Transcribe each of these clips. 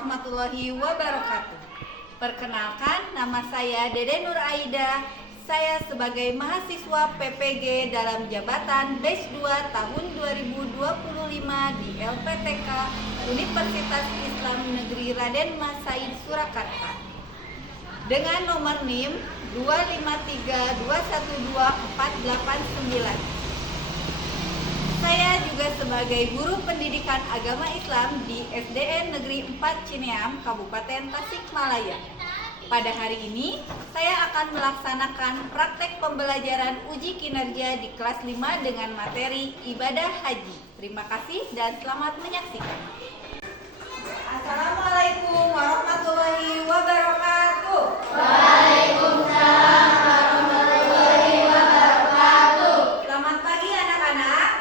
warahmatullahi wabarakatuh. Perkenalkan, nama saya Dede Nur Aida. Saya sebagai mahasiswa PPG dalam jabatan Batch 2 tahun 2025 di LPTK Universitas Islam Negeri Raden Mas Said Surakarta. Dengan nomor NIM 253212489. Saya juga sebagai guru pendidikan agama Islam di SDN Negeri 4 Cineam, Kabupaten Tasikmalaya. Pada hari ini, saya akan melaksanakan praktek pembelajaran uji kinerja di kelas 5 dengan materi ibadah haji. Terima kasih dan selamat menyaksikan. Assalamualaikum warahmatullahi wabarakatuh. Waalaikumsalam warahmatullahi wabarakatuh. Selamat pagi anak-anak.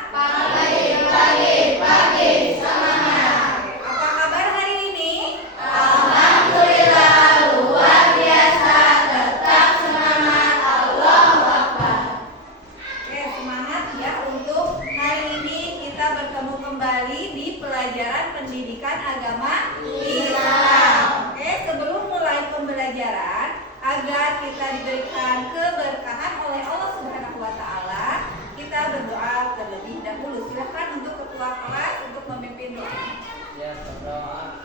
Pagi, semangat. Apa kabar hari ini? Alhamdulillah, luar biasa, tetap semangat, Allahu Akbar. Oke, semangat ya untuk hari ini kita bertemu kembali di pelajaran pendidikan agama Islam. Oke, sebelum mulai pembelajaran, agar kita diberikan keberkahan oleh Allah Subhanahu wa taala, kita berdoa terlebih dahulu. Silakan untuk ketua kelas untuk memimpin doa. Ya, berdoa.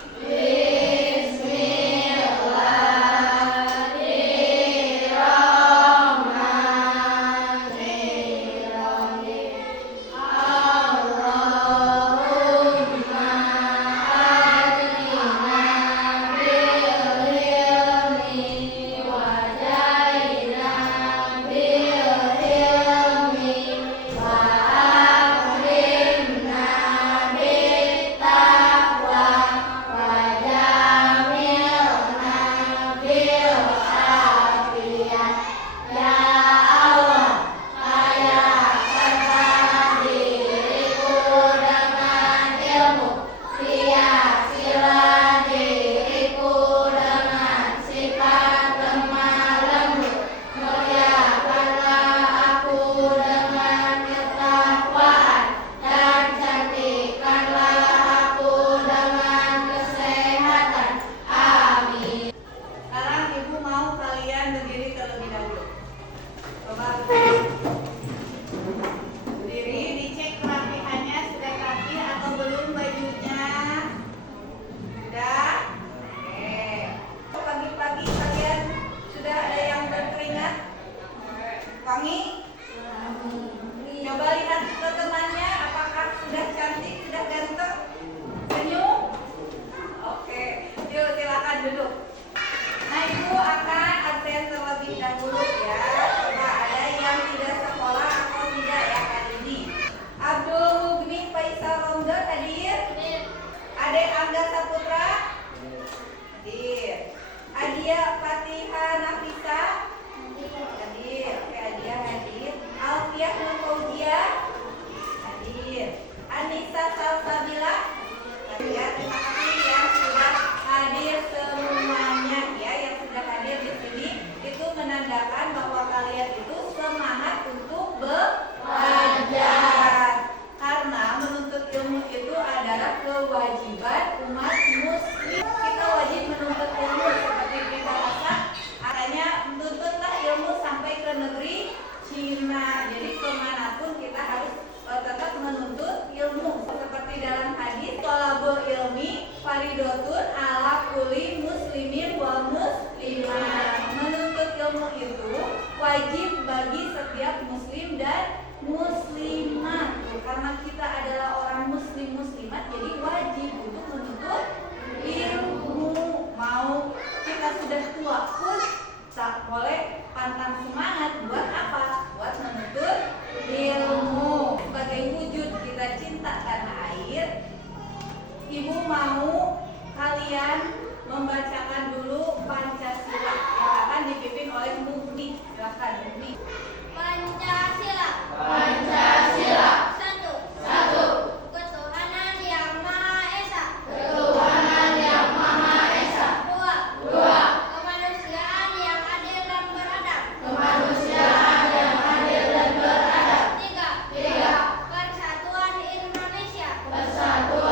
Coba lihat ke temannya, apakah sudah cantik, sudah ganteng, senyum? Oke, yuk silakan duduk. Nah, ibu akan absen terlebih dahulu ya. Coba ada yang tidak sekolah atau tidak ya kali ini. Abdul Mugni Faisal Romdon hadir. Adek Angga Saputra hadir. Adia Fatihah Nafisa hadir. Oke, Adia hadir. Alfiah Nur Fauzia hadir. Anissa Salsabila hadir. Terima kasih yang sudah hadir semuanya ya, yang sudah hadir di sini. Itu menandakan bahwa kalian itu semangat untuk belajar. Karena menuntut ilmu itu adalah kewajiban umat muslim. Kita wajib menuntut ilmu seperti peribahasa. Artinya menuntutlah ilmu sampai ke negeri Cina. Jadi kemanapun kita harus tetap menuntut ilmu. Seperti dalam hadis, thalabul ilmi faridotun ala kulli muslimin wa muslimah. Menuntut ilmu itu wajib bagi setiap muslim dan muslimah. Karena kita adalah orang muslim muslimat, jadi wajib untuk menuntut ilmu. Mau kita sudah tua pun tak boleh pantang semangat. Buat apa? Buat menuntut ilmu. Sebagai wujud kita cinta tanah air, ibu mau kalian membacakan dulu Pancasila yang akan dipimpin oleh Mugni. Silakan Mugni. Pancasila. Satu. Ketuhanan yang Maha Esa. Dua. Kemanusiaan yang adil dan beradab. Tiga. Persatuan Indonesia. Empat.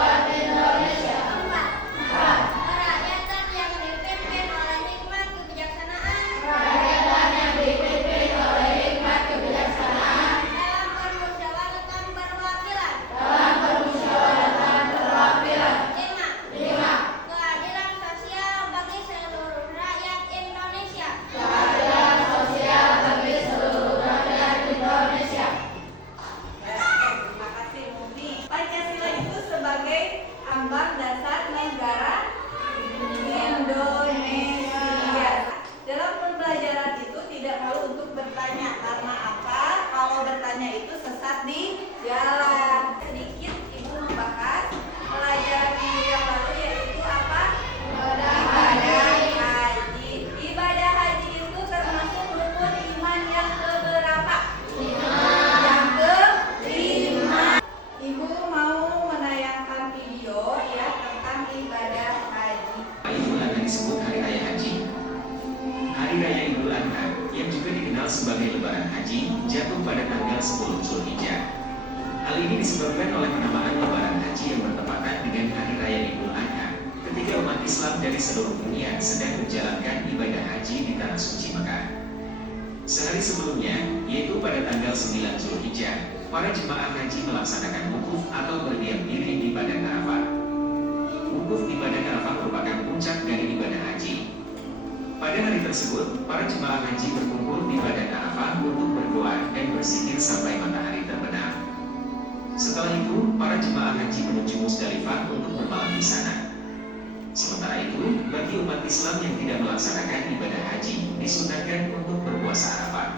ini disebabkan oleh penamaan lebaran haji yang bertepatan dengan Hari Raya Idul Adha, ketika umat Islam dari seluruh dunia sedang menjalankan ibadah haji di Tanah Suci Mekah. Sehari sebelumnya, yaitu pada tanggal 9 Zulhijjah, para jemaah haji melaksanakan wukuf atau berdiam diri di Padang Arafah. Wukuf di Padang Arafah merupakan puncak dari ibadah haji. Pada hari tersebut, para jemaah haji berkumpul di Padang Arafah untuk berdoa dan berzikir sampai matahari terbenam. Setelah itu, para jemaah haji menuju Musdalifah untuk bermalam di sana. Sementara itu, bagi umat Islam yang tidak melaksanakan ibadah haji, disunahkan untuk berpuasa Arafah.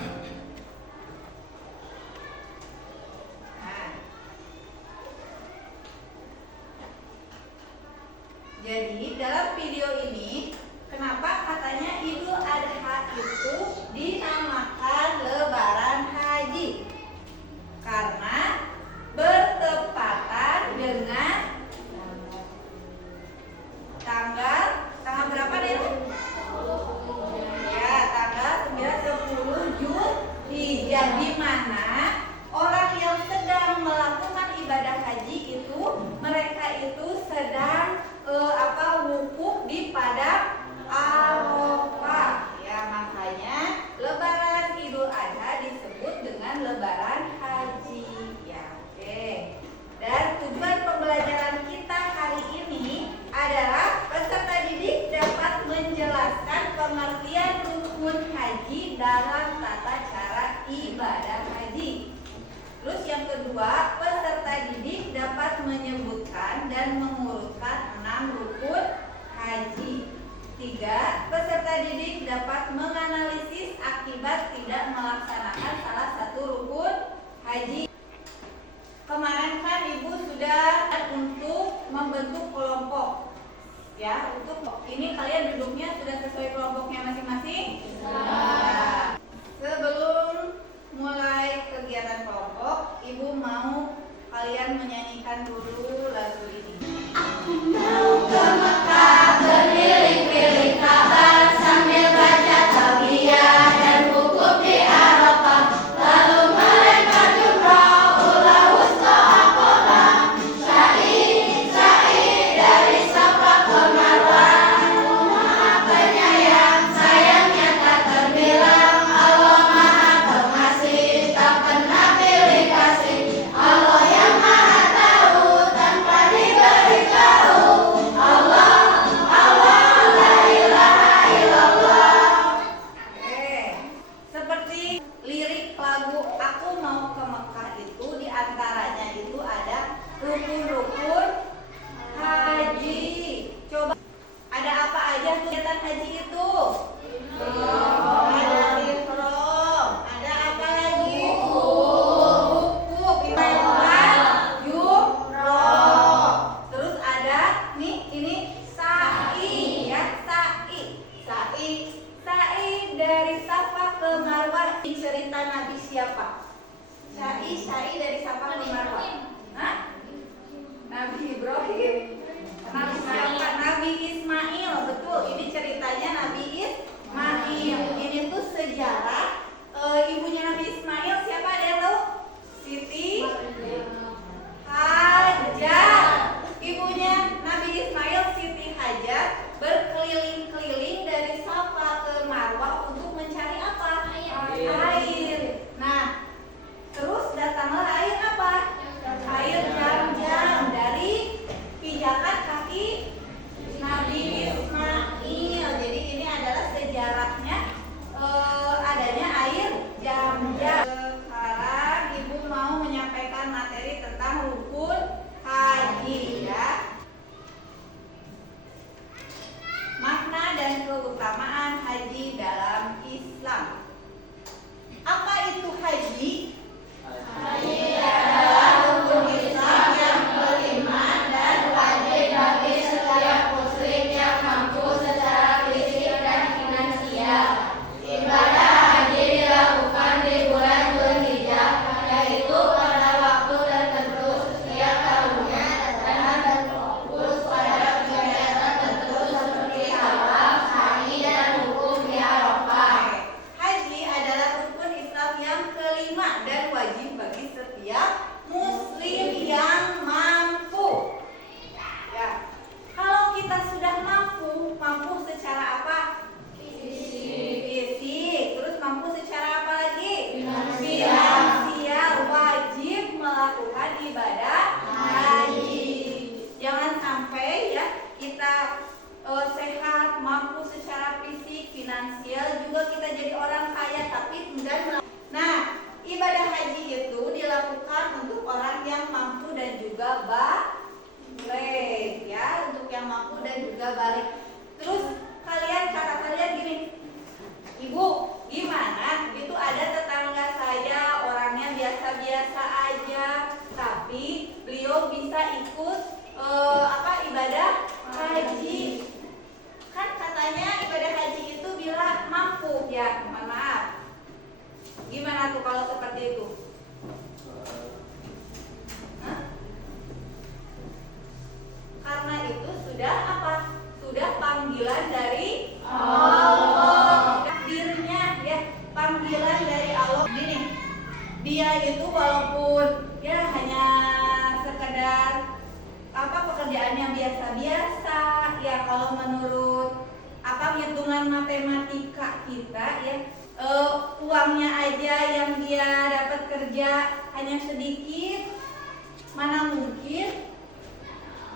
Nah, jadi dalam video ini, kenapa katanya Idul Adha itu dinamakan Lebaran Haji? Karena bertepatan dengan tanggal berapa deh? Ya, tanggal 9 10 Zulhijjah, di mana orang yang sedang melakukan ibadah haji itu mereka itu sedang wukuf di Padang Arafah. Ya, makanya Lebaran Idul Adha disebut dengan Lebaran Haji. Ya, oke. Dan tujuan pembelajaran kita hari ini adalah peserta didik dapat menjelaskan pengertian rukun haji dalam tata cara ibadah haji. Terus yang kedua, peserta didik dapat menyebutkan dan mengurutkan 6 rukun haji. 3, peserta didik dapat menganalisis akibat tidak melaksanakan salah satu rukun haji. Kemarin kan Ibu sudah untuk membentuk kelompok. Ya, untuk ini kalian duduknya sudah sesuai kelompoknya masing-masing? Nah, sebelum mulai kegiatan kelompok, Ibu mau kalian menyanyikan dulu lagu ini. Aku mau ke Mekah berkeliling-keliling Ka'bah sambil baca talbiyah dan wukuf di Arafah. Lalu melempar jumrah ulah wusta aqabah. Sa'i dari Safa ke Marwah. Maha penyayang, sayangnya tak terbilang. Allah Maha pengasih, tak pernah pilih kasih. Allah yang Maha tahu tanpa diberitahu. Allah la ilaha illallah. Oke, seperti lirik lagu Aku Mau ke Mekah itu diantaranya itu ada rukun-rukun haji. Coba ada apa aja tuh kegiatan haji itu? Ada ihram, ada apa lagi? Wukuf, melempar jumrah. Terus ada nih ini sa'i, ya sa'i dari Safa ke Marwah. Ini cerita Nabi siapa? Sa'i dari Safa ke Marwah. Hah? Nabi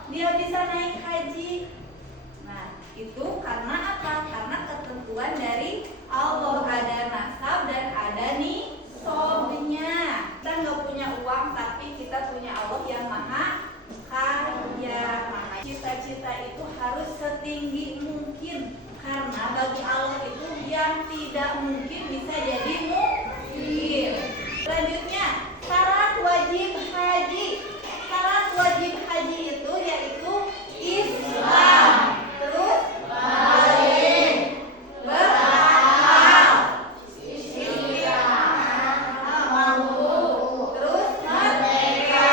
dia bisa naik haji? Nah, itu karena apa? Karena ketentuan dari Allah, ada nasab dan ada nisabnya. Kita nggak punya uang, tapi kita punya Allah yang maha kaya. Maka cita-cita itu harus setinggi mungkin, karena bagi Allah itu yang tidak mungkin bisa jadi mungkin. Selanjutnya, syarat wajib haji. Syarat wajib haji itu yaitu Islam, terus balik, berakal, terus merdeka.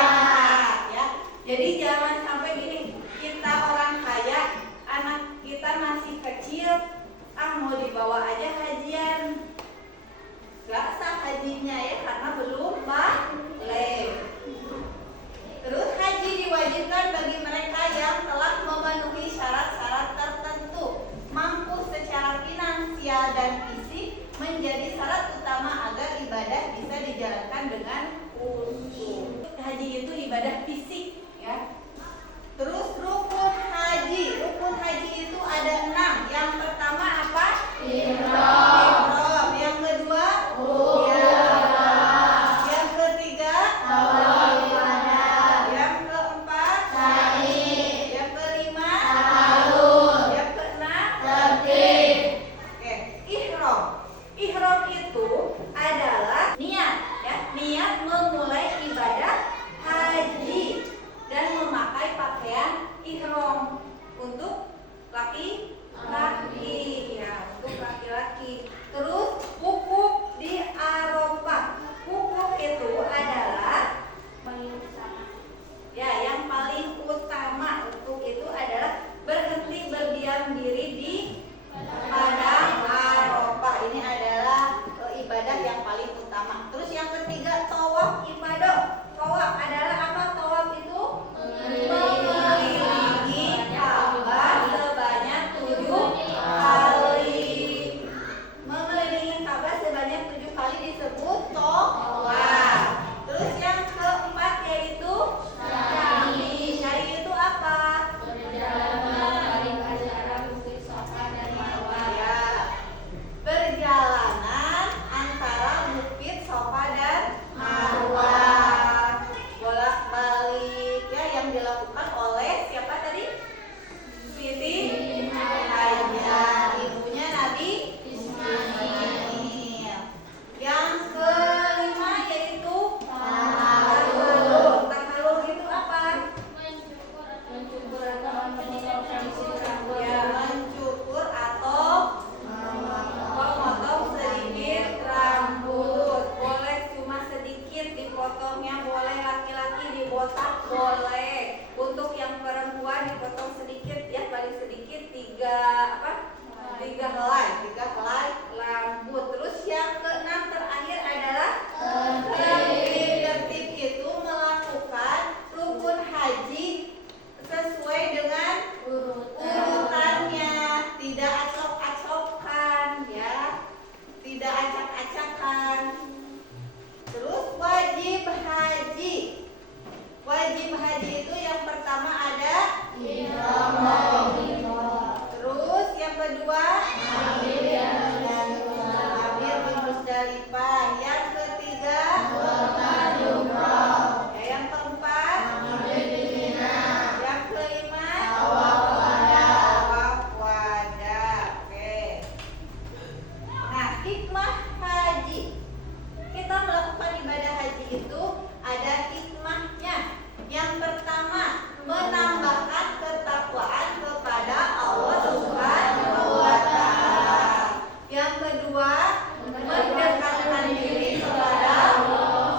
Ya, jadi jangan sampai gini, kita orang kaya, anak kita masih kecil, mau dibawa aja hajian, gak sah hajinya ya, karena belum balik. Terus haji diwajibkan bagi mereka yang telah memenuhi syarat-syarat tertentu, mampu secara finansial dan fisik, menjadi syarat utama agar ibadah bisa dijalankan dengan khusyuk. Haji itu ibadah fisik ya. Terus rukun haji. Rukun haji itu ada 6. Yang pertama apa? Ihram. Yang kedua? Yang ketiga? Yang keempat? Yang kelima? Yang keenam? Oke, ihram. Ihram itu adalah niat ya, niat memulai ibadah haji dan memakai pakaian ihram untuk laki-laki ya, untuk laki-laki. Terus wukuf di Arafah. Wukuf itu adalah ya, yang paling utama. Wukuf itu adalah berhenti berdiam diri di padang Arafah. Ini adalah ibadah yang paling utama. Terus yang ketiga, tawaf ibadah. Tawaf adalah apa? Tawaf itu mengelilingi Ka'bah sebanyak 7 kali. Mengelilingi Ka'bah sebanyak 7 kali disebut tawaf. Terus yang keempat yaitu sa'y. Sa'y itu apa? Perjalanan antara bukit Safa dan Marwah, bolak-balik ya, yang dilakukan oleh siapa tadi? Siti Hajar, ibunya Nabi Ismail. Yang kelima yaitu tahallul. Tahallul itu apa? Ya, mencukur atau memotong sedikit rambut. Boleh cuma sedikit dipotongnya, boleh laki-laki dibotak boleh. Untuk yang perempuan dipotong sedikit ya, paling sedikit 3 helai rambut. Terus yang keenam terakhir adalah tertib. Itu melakukan rukun haji sesuai dengan urutannya, tidak acok-acokkan ya, tidak acak-acakan. Terus wajib haji. Wajib haji itu yang pertama ada ihram. Terus yang kedua Mabit di Musdalifah. Yang ketiga ya, yang keempat yang kelima tawaf wada. Oke. Nah, hikmah haji. Kita melakukan ibadah haji itu ada hikmahnya. Yang pertama, menambahkan ketakwaan kepada Allah Subhanahu wa Ta'ala. Yang kedua, mendekatkan diri kepada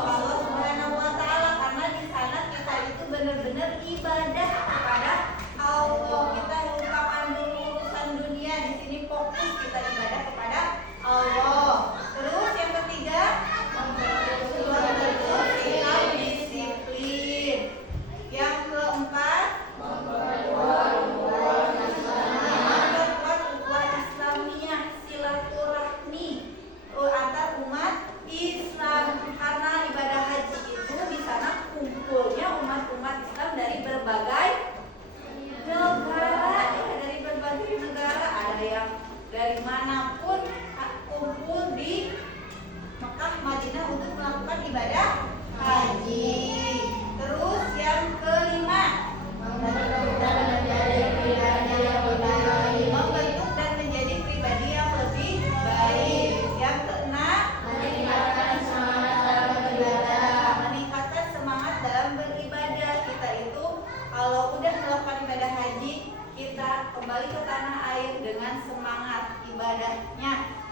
Allah Subhanahu wa Ta'ala, karena di sana kita itu benar-benar ibadah kepada Allah. Kita lupakan dulu urusan dunia, di sini fokus kita ibadah kepada Allah. Terus yang ketiga, sikap disiplin. Yang keempat, memperkuat ukhuwah Islamiyah, silaturahmi antar umat Islam. Karena ibadah haji itu di sana kumpulnya umat-umat Islam dari berbagai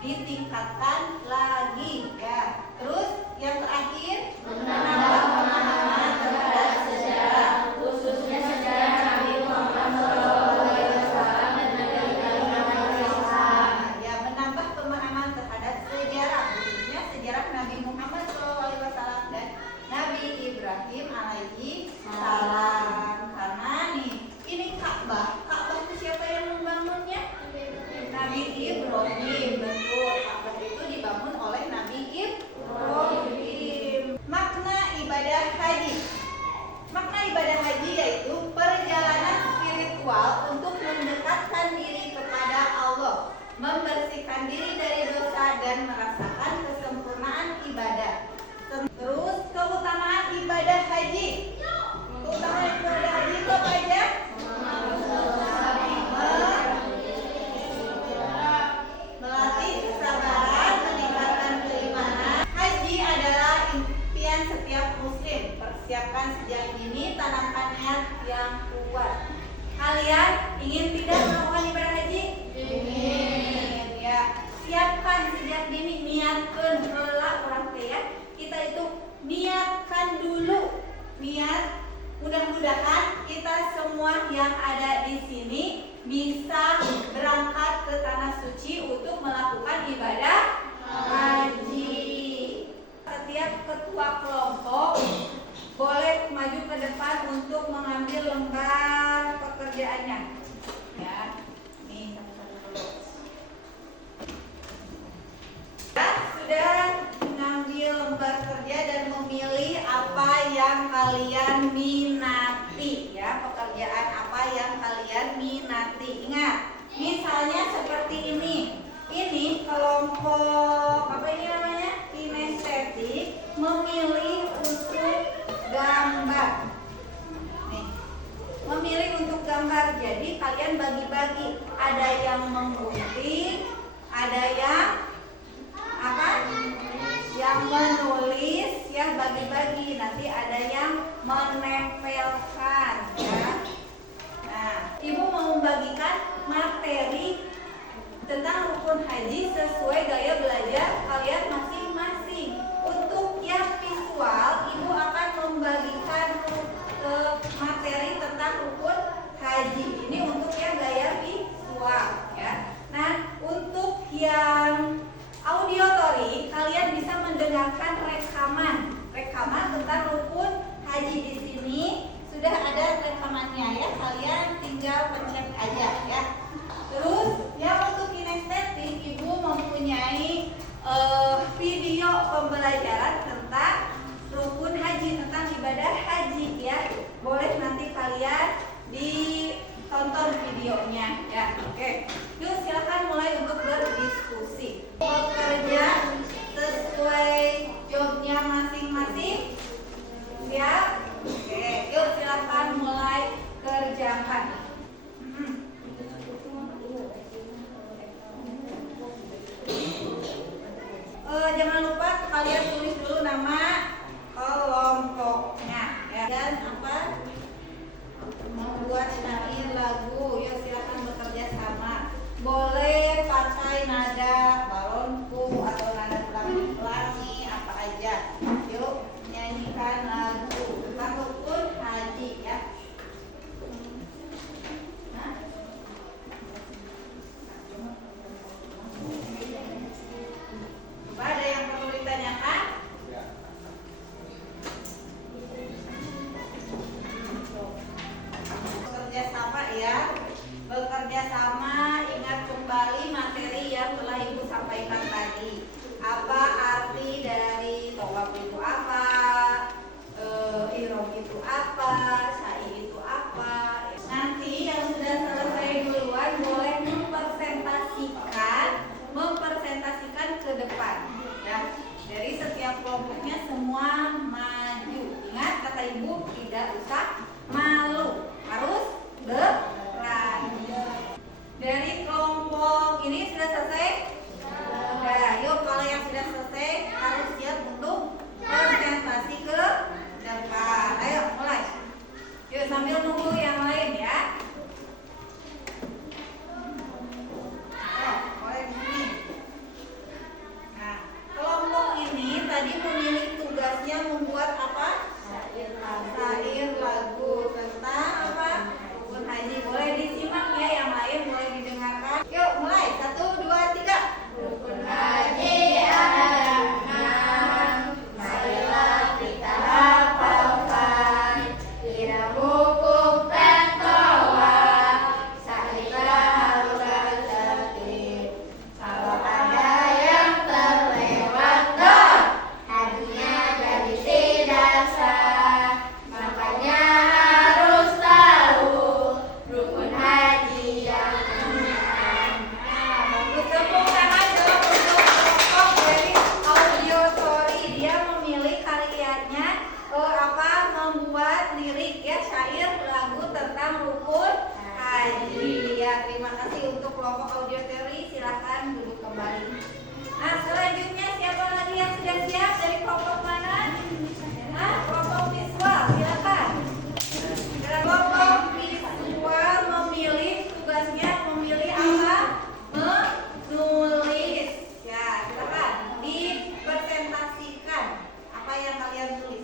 ditingkatkan lagi ya. Terus yang terakhir Menambah pemahaman terhadap sejarah, khususnya sejarah Nabi Muhammad SAW dan negara-negara Islam. Ya, menambah pemahaman terhadap sejarah, khususnya sejarah Nabi Muhammad SAW dan Nabi Ibrahim alaihi salam. Karena nih, ini Ka'bah. Ka'bah itu siapa yang membangunnya? Nabi Ibrahim. Betul, Ka'bah itu dibangun oleh Nabi Ibrahim. Makna ibadah haji. Makna ibadah haji yaitu perjalanan spiritual untuk mendekatkan diri kepada Allah, membersihkan diri dari dosa dan merasakan kesempurnaan ibadah. Terus keutamaan ibadah haji. Keutamaan ibadah haji itu apa aja? Melatih kesabaran, meningkatkan keimanan. Haji adalah impian setiap muslim. Persiapkan sejak dini, tanamkan niat yang kuat. Kalian ingin tidak melakukan ibadah haji? Ingin ya. Siapkan sejak dini, niatkan heula orang teh ya. Kita itu niatkan dulu. Niat, mudah-mudahan kita semua yang ada di sini bisa berangkat ke tanah suci untuk melakukan ibadah haji. Setiap ketua kelompok boleh maju ke depan untuk mengambil lembar pekerjaannya. Ya, nih satu-satu dulu. Sudah mengambil lembar kerja dan memilih apa yang kalian minati ya, pekerjaan apa yang kalian minati. Ingat, misalnya seperti ini. Ini kelompok apa ini namanya? Kinestetik memilih untuk gambar. Nih, memilih untuk gambar. Jadi kalian bagi-bagi. Ada yang menggunting, ada yang apa? Yang menulis, ya bagi-bagi. Nanti ada yang menempelkan ya. Nah, Ibu mau membagikan materi tentang rukun haji sesuai gaya belajar kalian masing-masing. Untuk yang visual, Ibu akan membagikan materi tentang rukun haji. Ini untuk yang gaya visual ya. Nah, untuk yang audiotori, kalian bisa mendengarkan rekaman tentang rukun haji. Di sini sudah ada rekamannya ya, kalian tinggal pencet aja ya. Terus yang untuk kinestetik, Ibu mempunyai video pembelajaran tentang rukun haji, tentang ibadah haji ya. Boleh nanti kalian ditonton videonya ya. Oke, yuk silakan mulai untuk berdiskusi. Bekerja sesuai jobnya masing-masing. Siap? Oke, yuk silakan mulai kerjakan. Jangan lupa kalian tulis dulu nama kelompoknya ya. Dan apa? Membuat syair lagu. Yuk silakan bekerja sama. Boleh pakai nada balonku atau nada pelangi apa aja. Yuk nyanyikan lagu tentang rukun haji ya. Ada yang perlu ditanyakan? Bekerja sama ya. Bekerja sama, ingat kembali materi yang telah Ibu sampaikan tadi. Apa arti dari tawaf itu apa? Ihram itu apa? Sa'i itu apa? Nanti yang sudah selesai duluan boleh mempresentasikan ke depan ya. Dari setiap kelompoknya semua maju. Ingat kata Ibu, tidak usah malu, harus berani. Dari kelompok ini sudah selesai? Sudah. Yuk kalau yang sudah selesai harus siap ya syair lagu tentang rukun haji. Ya, terima kasih untuk kelompok audio teori. Silakan duduk kembali. Nah, selanjutnya siapa lagi yang sudah siap dari kelompok mana? Nah, kelompok visual, silakan. Kelompok visual memilih tugasnya memilih apa? Menulis. Ya, silakan dipresentasikan apa yang kalian tulis.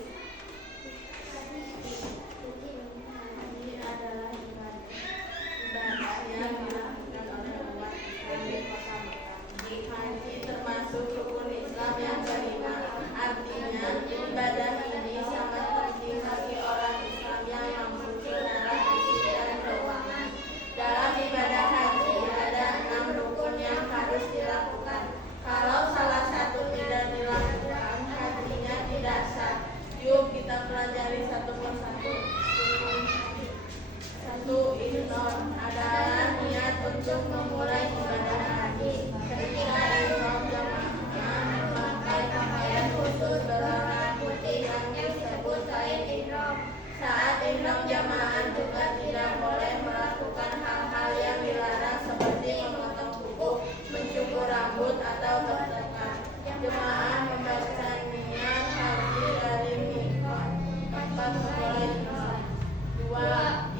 Haji termasuk rukun Islam yang kelima. Artinya ibadah ini sangat penting bagi orang Islam yang mampu secara fisik dan keuangan. Dalam ibadah haji ada 6 rukun yang harus dilakukan. Kalau salah satu tidak dilakukan, hajinya tidak sah. Yuk kita pelajari satu persatu. Satu, ihram adalah niat untuk memulai ibadah haji. Ketika ihram jamaah memakai pakaian khusus berwarna putih yang disebut kain ihram. Saat ihram jamaah juga tidak boleh melakukan hal-hal yang dilarang seperti memotong kuku, mencukur rambut atau bersedekah. Jemaah membaca niat haji dari mikot tempat memulai ihram. 2.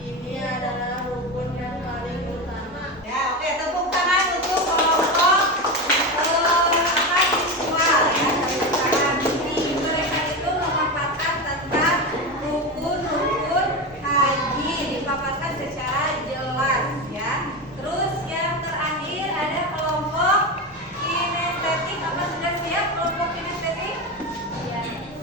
Ini adalah rukun yang paling utama. Ya, oke, tepuk tangan untuk kelompok visual ya. Tepuk tangan. Mereka itu memaparkan tentang rukun-rukun haji, dipaparkan secara jelas ya. Terus yang terakhir ada kelompok kinestetik. Apa sudah siap kelompok kinestetik?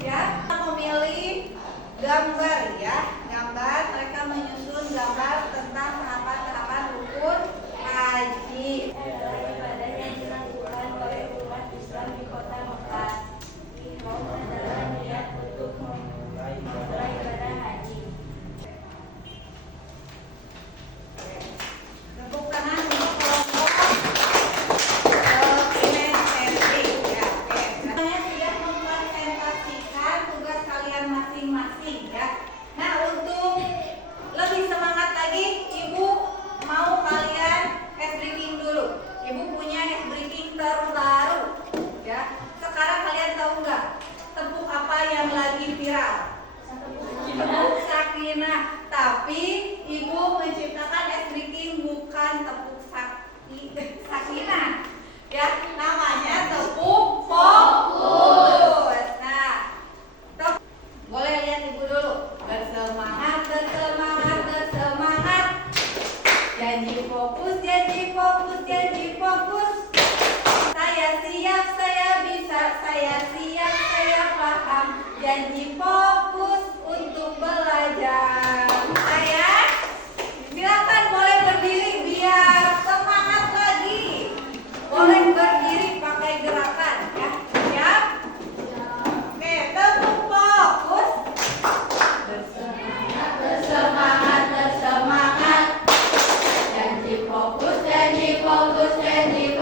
Siap. Memilih gambar ya. Gambar, mereka menyusun gambar tentang tahapan-tahapan rukun haji. Adalah ibadah yang dilakukan oleh umat Islam di kota Mekah. Ihram adalah niat untuk memulai ibadah haji. Tepuk tangan untuk kelompok kinestetik ya. Oke, saya sudah mempresentasikan tugas kalian masing-masing ya. Nah, untuk lebih semangat lagi, Ibu mau kalian ice breaking dulu. Ibu punya ice breaking terbaru ya. Sekarang kalian tahu nggak tepuk apa yang lagi viral? Tepuk Sakinah. Tapi Ibu menciptakan ice breaking bukan tepuk Sakinah ya, namanya tepuk fokus. Nah, boleh lihat Ibu dulu. Bersemangat, bersemangat, bersemangat. Janji fokus, janji fokus, janji fokus. Saya siap, saya bisa, saya siap, saya paham. Janji fokus untuk belajar. Saya silakan boleh berdiri biar semangat lagi. Boleh berdiri pakai gerakan ya. Siap? Oke, tepuk fokus. Bersemangat, bersemangat, bersemangat. Janji fokus, janji fokus, janji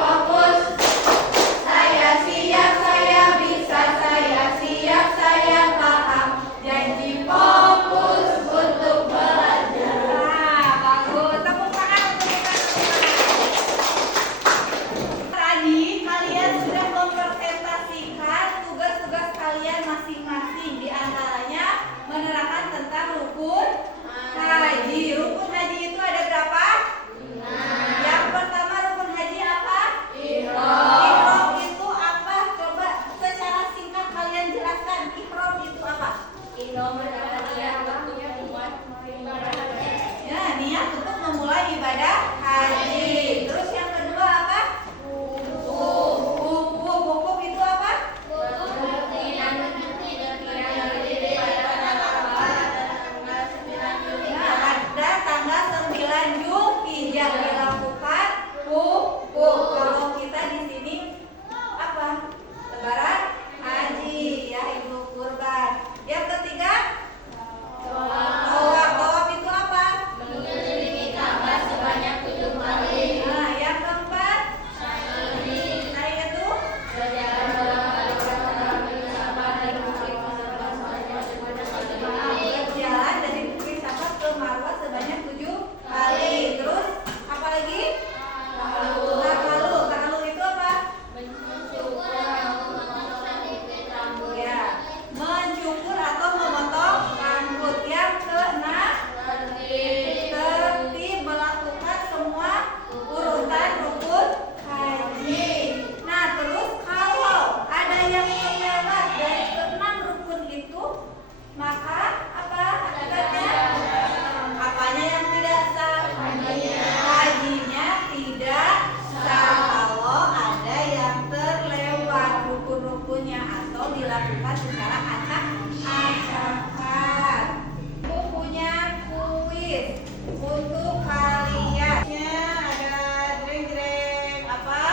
kuis untuk kalian. Ada jreng-jreng apa?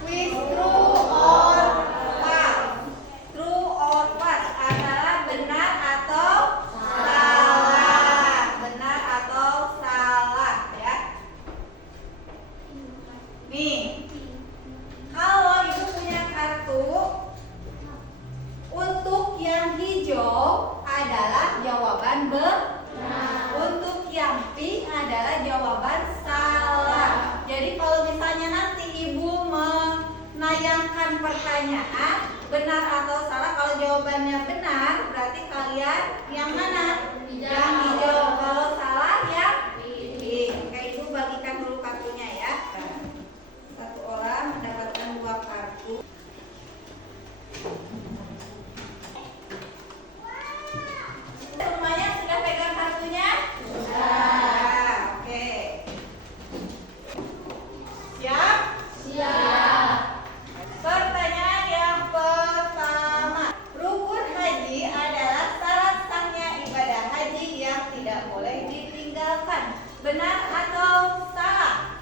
Kuis true or false. True or false adalah benar atau salah. Benar atau salah ya. Nih, kalau ibu punya kartu, untuk yang hijau adalah jawaban benar. Untuk yang pink adalah jawaban salah. Jadi kalau misalnya nanti ibu menayangkan pertanyaan benar atau salah, kalau jawabannya benar berarti kalian yang mana? Yang hijau. Kalau salah yang pink. Oke, ibu bagikan dulu kartunya ya. Satu orang mendapatkan 2 kartu. Semuanya sudah pegang kartunya? Sudah. Oke. Siap? Siap. Pertanyaan yang pertama. Rukun haji adalah syarat sahnya ibadah haji yang tidak boleh ditinggalkan. Benar atau salah?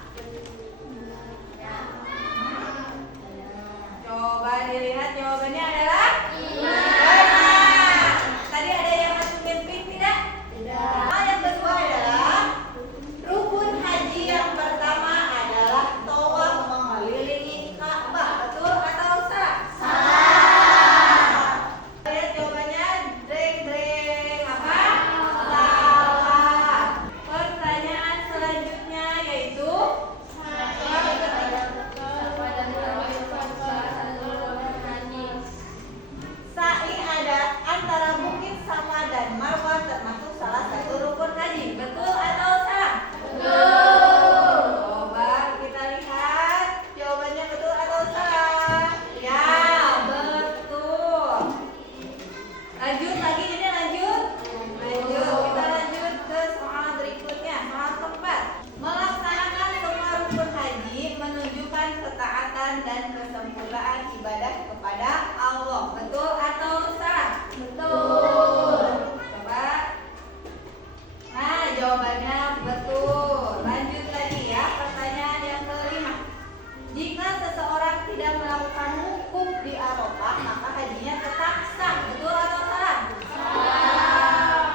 Coba dilihat jawabannya adalah benar. Tadi ada yang masukin pink tidak? Tidak. Yang kedua adalah rukun haji yang pertama adalah tawaf mengelilingi Ka'bah. Betul atau salah? Salah. Lihat jawabannya dreng-dreng apa? Salah. Pertanyaan selanjutnya yaitu sa'i ada antara Bukit Safa dan Marwah termasuk salah satu rukun haji. Betul atau salah? Betul. Coba kita lihat jawabannya betul atau salah. Ya, betul. Lanjut lagi, ini lanjut. Kita lanjut ke soal berikutnya. Soal keempat. Melaksanakan semua rukun haji menunjukkan ketaatan dan kesempurnaan ibadah kepada Allah. Betul atau salah? Betul. Coba. Nah, jawabannya betul. Lanjut lagi ya, pertanyaan yang kelima. Jika seseorang tidak melakukan wukuf di Arafah, maka hajinya tetap sah. Betul atau salah? Salah.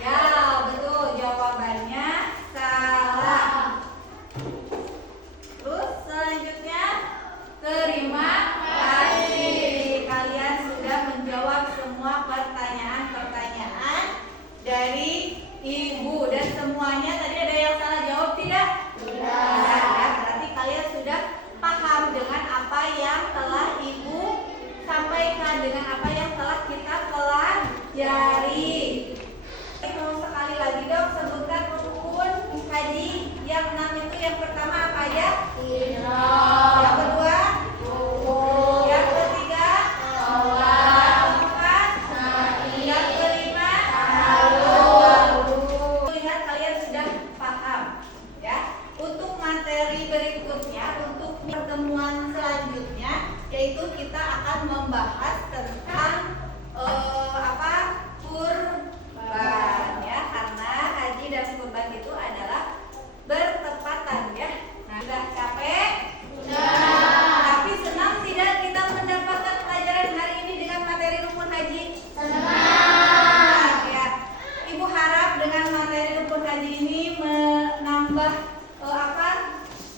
Ya, betul. Jawabannya salah. Terus selanjutnya, terima kasih. Kalian sudah menjawab semua pertanyaan-pertanyaan dari ibu. Dan semuanya tadi ada yang salah jawab tidak? Tidak. Berarti kalian sudah paham dengan apa yang telah ibu sampaikan, dengan apa yang telah kita pelajari. Itu sekali lagi dong, sebutkan rukun haji yang 6 itu. Yang pertama apa aja? Yang kedua? Yang ketiga? Yang keempat? Yang kelima? Lihat kalian sudah paham ya. Untuk materi berikutnya, untuk pertemuan selanjutnya, yaitu kita akan membahas tentang kurban ya, karena haji dan kurban itu adalah bertepatan ya. Nah, sudah capek? Tapi senang tidak kita mendapatkan pelajaran hari ini dengan materi rukun haji? Senang ya. Ibu harap dengan materi rukun haji ini menambah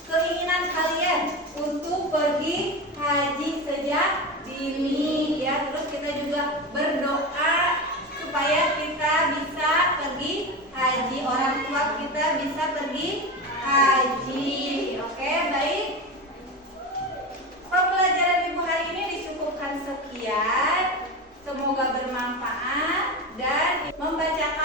keinginan kalian untuk pergi haji sejak dini ya. Terus kita juga berdoa supaya kita bisa pergi haji, orang tua kita bisa pergi haji. Oke, baik. Pembelajaran ibu hari ini discukupkan sekian. Semoga bermanfaat dan membacakan